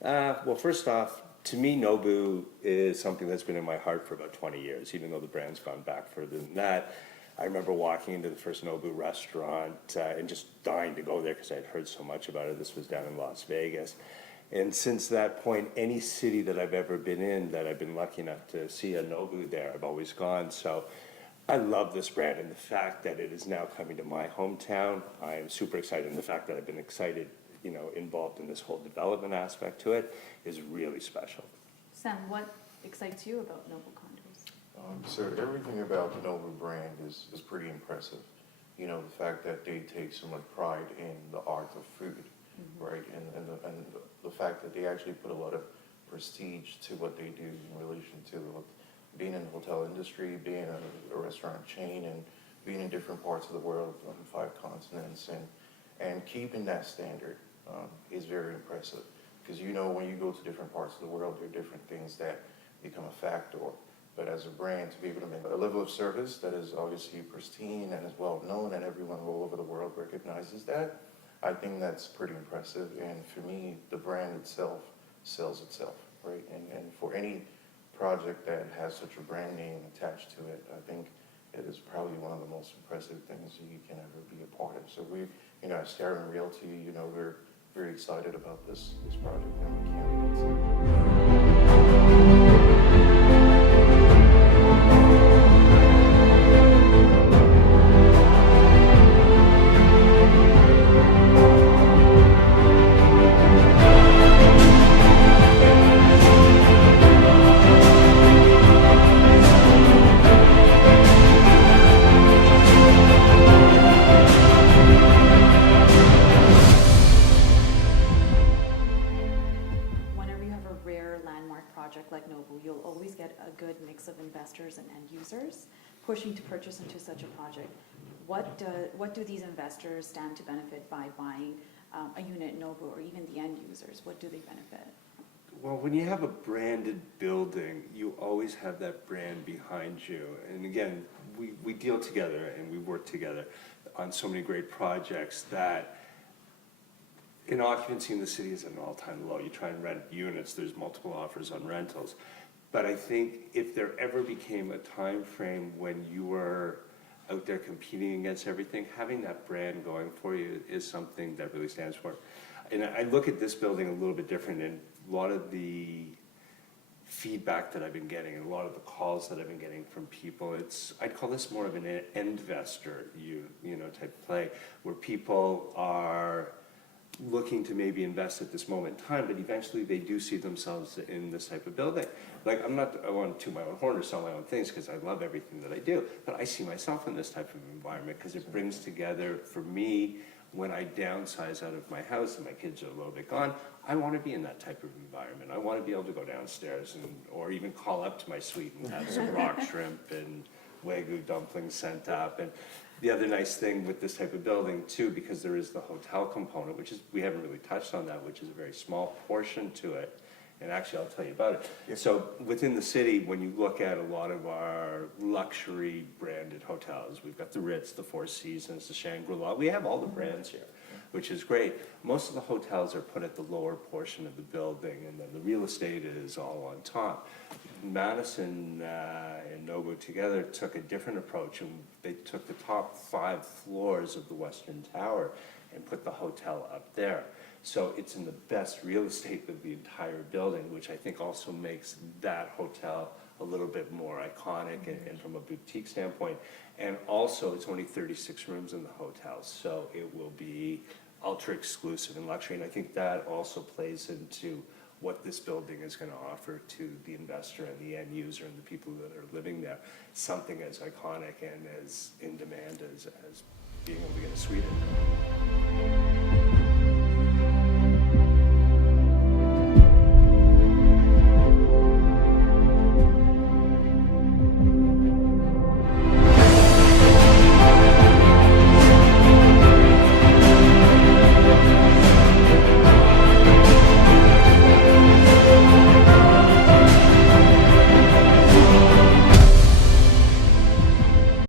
Well, first off, to me, Nobu is something that's been in my heart for about 20 years, even though the brand's gone back further than that. I remember walking into the first Nobu restaurant and just dying to go there because I'd heard so much about it. This was down in Las Vegas. And since that point, any city that I've ever been in that I've been lucky enough to see a Nobu there, I've always gone. So I love this brand, and the fact that it is now coming to my hometown, I am super excited. And the fact that I've been excited, involved in this whole development aspect to it is really special. Sam, what excites you about Nobu Condos? So everything about the Nobu brand is pretty impressive. The fact that they take so much pride in the art of food, right? And the fact that they actually put a lot of prestige to what they do in relation to being in the hotel industry, being a restaurant chain, and being in different parts of the world on 5 continents, and keeping that standard is very impressive. Because when you go to different parts of the world, there are different things that become a factor. But as a brand, to be able to make a level of service that is obviously pristine and is well known, and everyone all over the world recognizes that, I think that's pretty impressive. And for me, the brand itself sells itself, right? And for any project that has such a brand name attached to it, I think it is probably one of the most impressive things you can ever be a part of. So we, at Starling Realty, we're very excited about this project, and we can't wait. Like Nobu, you'll always get a good mix of investors and end users pushing to purchase into such a project. What do these investors stand to benefit by buying a unit in Nobu, or even the end users? What do they benefit? Well, when you have a branded building, you always have that brand behind you. And again, we deal together and we work together on so many great projects that in occupancy in the city is at an all-time low. You try and rent units, there's multiple offers on rentals. But I think if there ever became a time frame when you were out there competing against everything, having that brand going for you is something that really stands for. And I look at this building a little bit different, and a lot of the feedback that I've been getting and a lot of the calls that I've been getting from people, I'd call this more of an investor type play, where people are looking to maybe invest at this moment in time, but eventually they do see themselves in this type of building. Like, I want to toot my own horn or sell my own things because I love everything that I do, but I see myself in this type of environment because it brings together, for me, when I downsize out of my house and my kids are a little bit gone, I want to be in that type of environment. I want to be able to go downstairs or even call up to my suite and have some rock shrimp and Wagyu dumplings sent up. And the other nice thing with this type of building too, because there is the hotel component, which is, we haven't really touched on that, which is a very small portion to it. And actually, I'll tell you about it. Yeah. So within the city, when you look at a lot of our luxury branded hotels, we've got the Ritz, the Four Seasons, the Shangri-La, we have all the brands here, which is great. Most of the hotels are put at the lower portion of the building, and then the real estate is all on top. Madison and Nobu together took a different approach, and they took the top 5 floors of the Western Tower and put the hotel up there. So it's in the best real estate of the entire building, which I think also makes that hotel a little bit more iconic and from a boutique standpoint. And also, it's only 36 rooms in the hotel, so it will be ultra exclusive and luxury. And I think that also plays into what this building is going to offer to the investor and the end user and the people that are living there. Something as iconic and as in demand as being able to get a suite in there.